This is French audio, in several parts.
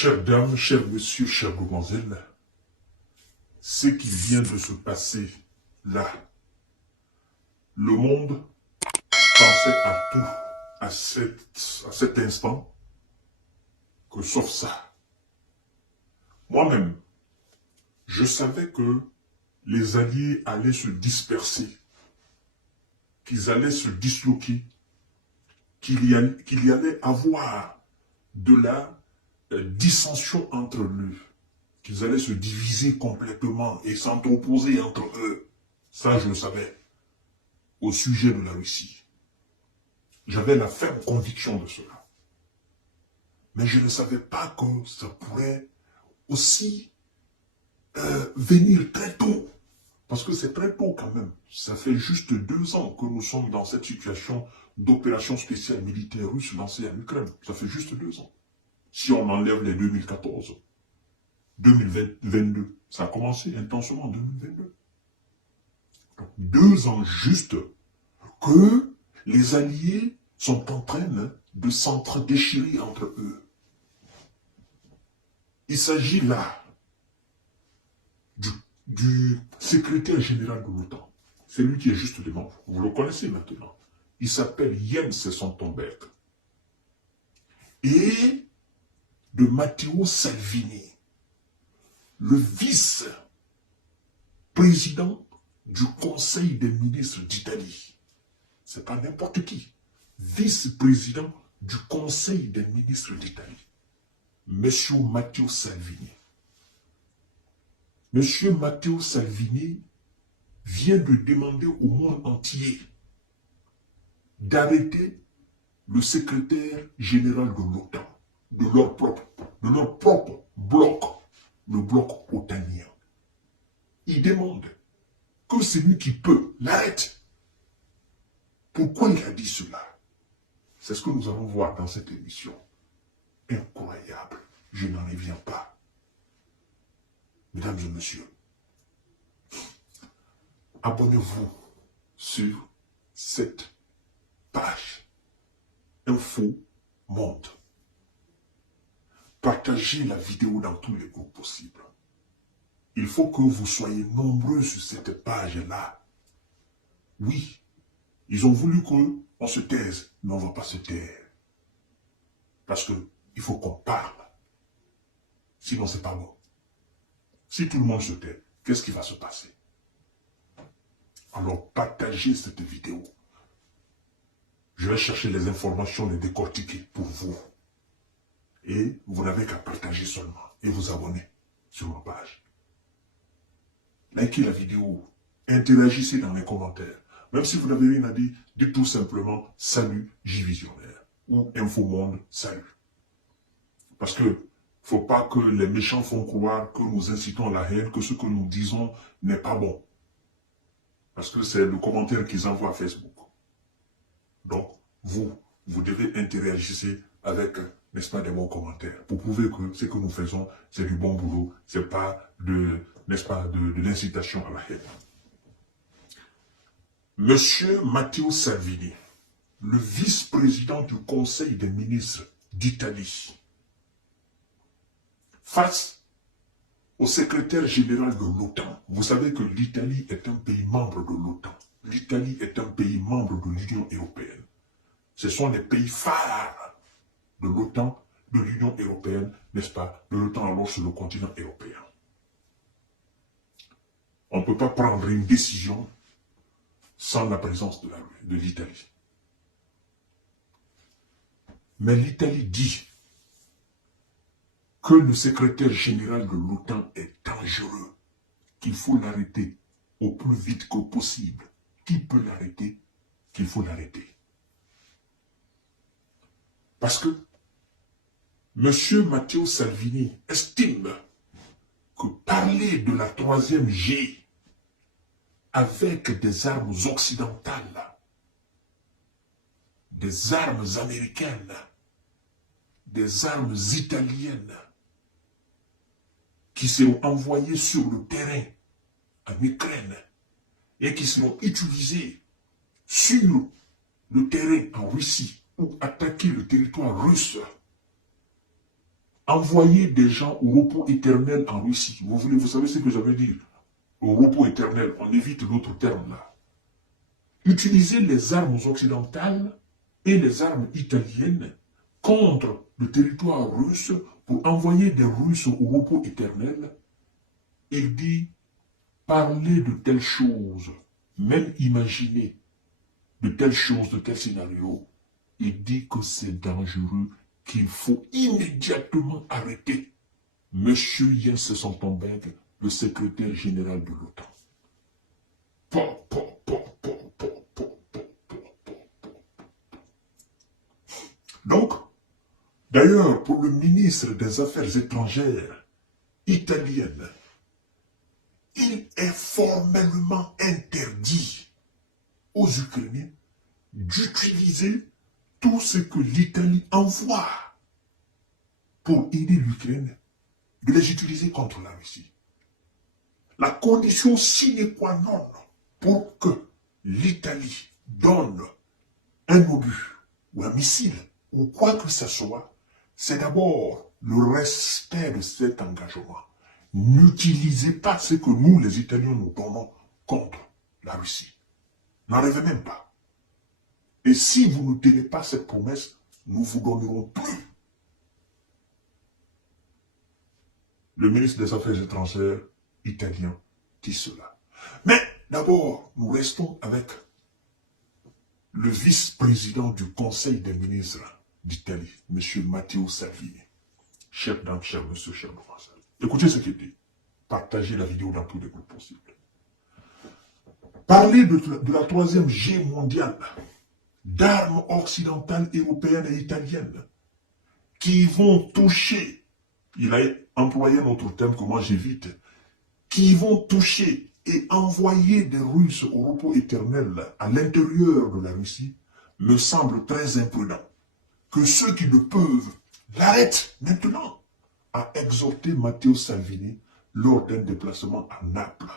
Chères dames, chers messieurs, chères demoiselles, ce qui vient de se passer là, le monde pensait à tout à cet instant que sauf ça. Moi-même, je savais que les alliés allaient se disperser, qu'ils allaient se disloquer, qu'il y allait avoir de la dissension entre eux, qu'ils allaient se diviser complètement et s'entreposer entre eux. Ça, je le savais, au sujet de la Russie. J'avais la ferme conviction de cela. Mais je ne savais pas que ça pourrait aussi venir très tôt. Parce que c'est très tôt quand même. Ça fait juste 2 ans que nous sommes dans cette situation d'opération spéciale militaire russe lancée en Ukraine. Ça fait juste 2 ans. Si on enlève les 2014, 2022, ça a commencé intensément en 2022. Donc 2 ans juste que les alliés sont en train de s'entre-déchirer entre eux. Il s'agit là du secrétaire général de l'OTAN. C'est lui qui est juste le membre. Vous le connaissez maintenant. Il s'appelle Jens Stoltenberg. Et de Matteo Salvini, le vice-président du Conseil des ministres d'Italie. C'est pas n'importe qui. Vice-président du Conseil des ministres d'Italie. Monsieur Matteo Salvini. Monsieur Matteo Salvini vient de demander au monde entier d'arrêter le secrétaire général de l'OTAN, de leur propre bloc, le bloc otanien. Il demande que celui qui peut l'arrête. Pourquoi il a dit cela? C'est ce que nous allons voir dans cette émission. Incroyable, je n'en reviens pas. Mesdames et messieurs, abonnez-vous sur cette page Info Monde. Partagez la vidéo dans tous les groupes possibles. Il faut que vous soyez nombreux sur cette page-là. Oui, ils ont voulu qu'on se taise, mais on ne va pas se taire. Parce qu'il faut qu'on parle. Sinon, c'est pas bon. Si tout le monde se tait, qu'est-ce qui va se passer? Alors, partagez cette vidéo. Je vais chercher les informations, les décortiquer pour vous. Et vous n'avez qu'à partager seulement et vous abonner sur ma page. Likez la vidéo, interagissez dans les commentaires. Même si vous n'avez rien à dire, dites tout simplement « Salut J-Visionnaire » ou « Info Monde, salut ». Parce que faut pas que les méchants font croire que nous incitons la haine, que ce que nous disons n'est pas bon. Parce que c'est le commentaire qu'ils envoient à Facebook. Donc, vous devez interagir avec, n'est-ce pas, des bons commentaires. Pour prouver que ce que nous faisons, c'est du bon boulot. C'est pas n'est-ce pas, de l'incitation à la haine. Monsieur Matteo Salvini, le vice-président du Conseil des ministres d'Italie, face au secrétaire général de l'OTAN. Vous savez que l'Italie est un pays membre de l'OTAN. L'Italie est un pays membre de l'Union européenne. Ce sont les pays phares de l'OTAN, de l'Union européenne, n'est-ce pas, de l'OTAN alors sur le continent européen. On ne peut pas prendre une décision sans la présence de l'Italie. Mais l'Italie dit que le secrétaire général de l'OTAN est dangereux, qu'il faut l'arrêter au plus vite que possible. Qui peut l'arrêter? Qu'il faut l'arrêter. Parce que M. Matteo Salvini estime que parler de la 3e G avec des armes occidentales, des armes américaines, des armes italiennes, qui seront envoyées sur le terrain en Ukraine et qui seront utilisées sur le terrain en Russie ou attaquer le territoire russe envoyer des gens au repos éternel en Russie. Vous savez ce que ça veut dire? Au repos éternel, on évite l'autre terme là. Utiliser les armes occidentales et les armes italiennes contre le territoire russe pour envoyer des Russes au repos éternel. Il dit parler de telles choses, même imaginer de telles choses, de tels scénarios. Il dit que c'est dangereux, qu'il faut immédiatement arrêter Monsieur Jens Stoltenberg, le secrétaire général de l'OTAN. Donc, d'ailleurs, pour le ministre des Affaires étrangères italienne, il est formellement interdit aux Ukrainiens d'utiliser tout ce que l'Italie envoie pour aider l'Ukraine, de les utiliser contre la Russie. La condition sine qua non pour que l'Italie donne un obus ou un missile ou quoi que ce soit, c'est d'abord le respect de cet engagement. N'utilisez pas ce que nous, les Italiens, nous donnons contre la Russie. N'en rêvez même pas. Et si vous ne tenez pas cette promesse, nous vous donnerons plus. Le ministre des Affaires étrangères italien dit cela. Mais d'abord, nous restons avec le vice-président du Conseil des ministres d'Italie, M. Matteo Salvini. Cher dame, cher monsieur, cher français. Écoutez ce qu'il dit. Partagez la vidéo dans tous les groupes possibles. Parler de la troisième guerre mondiale, d'armes occidentales, européennes et italiennes, qui vont toucher, il a employé un autre terme que moi j'évite, qui vont toucher et envoyer des Russes au repos éternel à l'intérieur de la Russie, me semble très imprudent. Que ceux qui le peuvent l'arrêtent maintenant, a exhorté Matteo Salvini lors d'un déplacement à Naples.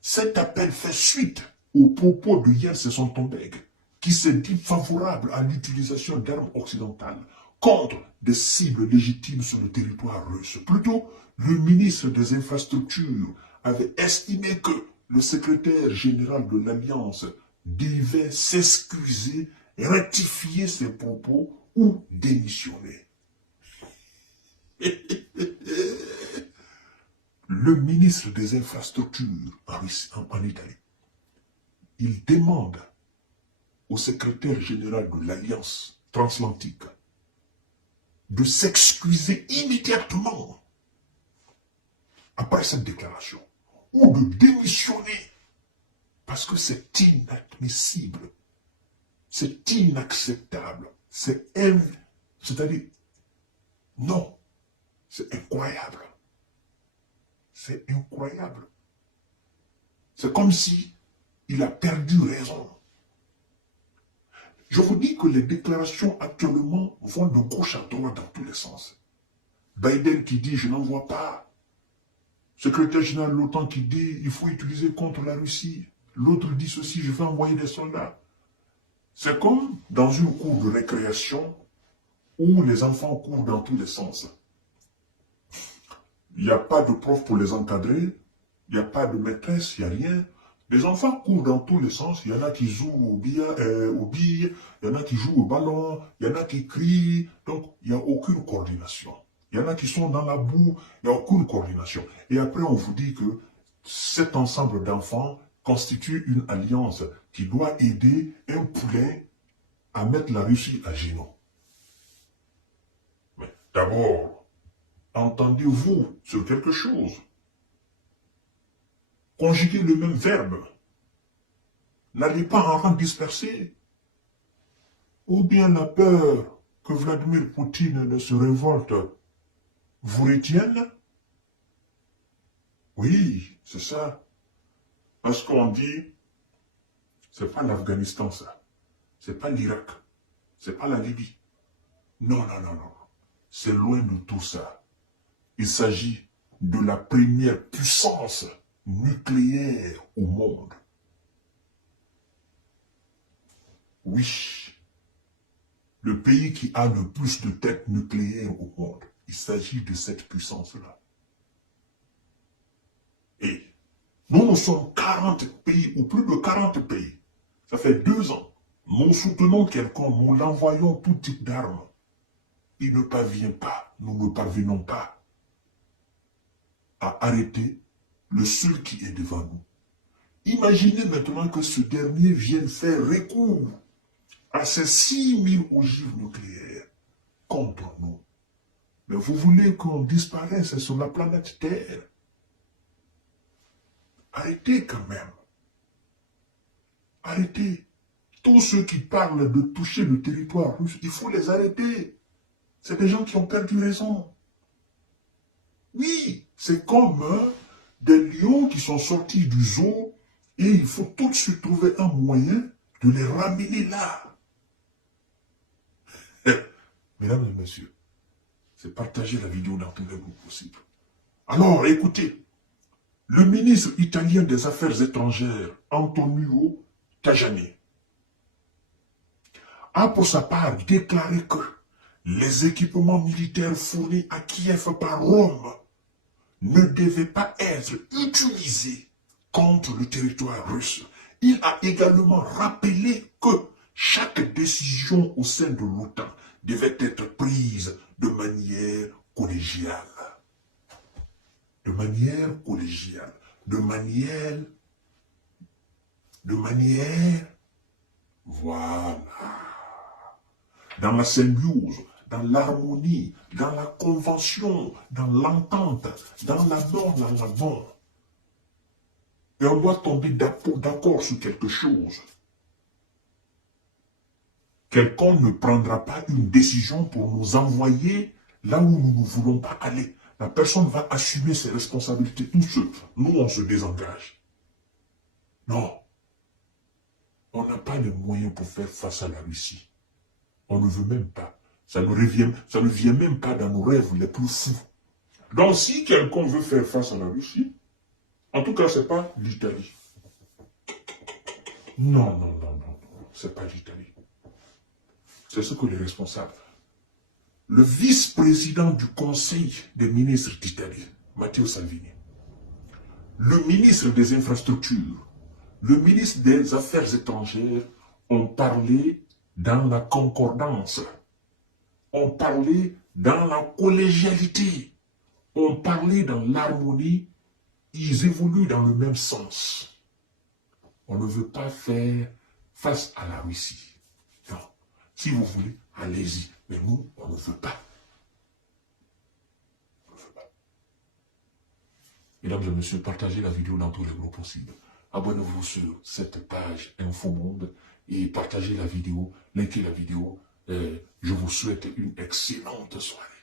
Cet appel fait suite aux propos de Jens Stoltenberg, qui s'est dit favorable à l'utilisation d'armes occidentales contre des cibles légitimes sur le territoire russe. Plutôt, le ministre des Infrastructures avait estimé que le secrétaire général de l'Alliance devait s'excuser, rectifier ses propos ou démissionner. Le ministre des Infrastructures en Italie, il demande au secrétaire général de l'Alliance transatlantique de s'excuser immédiatement après cette déclaration ou de démissionner parce que c'est inadmissible, c'est inacceptable, c'est-à-dire non, c'est incroyable. C'est incroyable. C'est comme si il a perdu raison. Je vous dis que les déclarations actuellement vont de gauche à droite dans tous les sens. Biden qui dit « je n'envoie pas ». Secrétaire général de l'OTAN qui dit « il faut utiliser contre la Russie ». L'autre dit ceci « je vais envoyer des soldats ». C'est comme dans une cour de récréation où les enfants courent dans tous les sens. Il n'y a pas de prof pour les encadrer, il n'y a pas de maîtresse, il n'y a rien. Les enfants courent dans tous les sens. Il y en a qui jouent au billes, il y en a qui jouent au ballon, il y en a qui crient. Donc, il n'y a aucune coordination. Il y en a qui sont dans la boue, il n'y a aucune coordination. Et après, on vous dit que cet ensemble d'enfants constitue une alliance qui doit aider un poulain à mettre la Russie à genoux. Mais d'abord, entendez-vous sur quelque chose? Conjuguez le même verbe. N'allez pas en rang dispersé. Ou bien la peur que Vladimir Poutine ne se révolte vous retienne? Oui, c'est ça. Parce qu'on dit, c'est pas l'Afghanistan ça. C'est pas l'Irak. C'est pas la Libye. Non, non, non, non. C'est loin de tout ça. Il s'agit de la première puissance nucléaire au monde. Oui, le pays qui a le plus de têtes nucléaires au monde. Il s'agit de cette puissance-là. Et nous sommes 40 pays, ou plus de 40 pays. Ça fait 2 ans. Nous soutenons quelqu'un, nous l'envoyons tout type d'armes. Il ne parvient pas, nous ne parvenons pas à arrêter le seul qui est devant nous. Imaginez maintenant que ce dernier vienne faire recours à ces 6000 ogives nucléaires contre nous. Mais vous voulez qu'on disparaisse sur la planète Terre? Arrêtez quand même. Arrêtez. Tous ceux qui parlent de toucher le territoire russe, il faut les arrêter. C'est des gens qui ont perdu raison. Oui, c'est comme des lions qui sont sortis du zoo et il faut tout de suite trouver un moyen de les ramener là. Mesdames et messieurs, c'est partager la vidéo dans tous les groupes possibles. Alors, écoutez, le ministre italien des Affaires étrangères, Antonio Tajani, a pour sa part déclaré que les équipements militaires fournis à Kiev par Rome ne devaient pas être utilisés contre le territoire russe. Il a également rappelé que chaque décision au sein de l'OTAN devait être prise de manière collégiale. De manière collégiale. De manière, voilà. Dans la symbiose, dans l'harmonie, dans la convention, dans l'entente, dans la norme. Et on doit tomber d'accord sur quelque chose. Quelqu'un ne prendra pas une décision pour nous envoyer là où nous ne voulons pas aller. La personne va assumer ses responsabilités tout seul. Nous, on se désengage. Non. On n'a pas les moyens pour faire face à la Russie. On ne veut même pas. Ça ne vient même pas dans nos rêves les plus fous. Donc, si quelqu'un veut faire face à la Russie, en tout cas, ce n'est pas l'Italie. Non, ce n'est pas l'Italie. C'est ce que les responsables. Le vice-président du Conseil des ministres d'Italie, Matteo Salvini, le ministre des Infrastructures, le ministre des Affaires étrangères ont parlé dans la concordance, ont parlé dans la collégialité, ont parlé dans l'harmonie, ils évoluent dans le même sens. On ne veut pas faire face à la Russie. Non. Si vous voulez, allez-y. Mais nous, on ne veut pas. On ne veut pas. Mesdames et messieurs, partagez la vidéo dans tous les groupes possibles. Abonnez-vous sur cette page Infomonde et partagez la vidéo, likez la vidéo. Je vous souhaite une excellente soirée.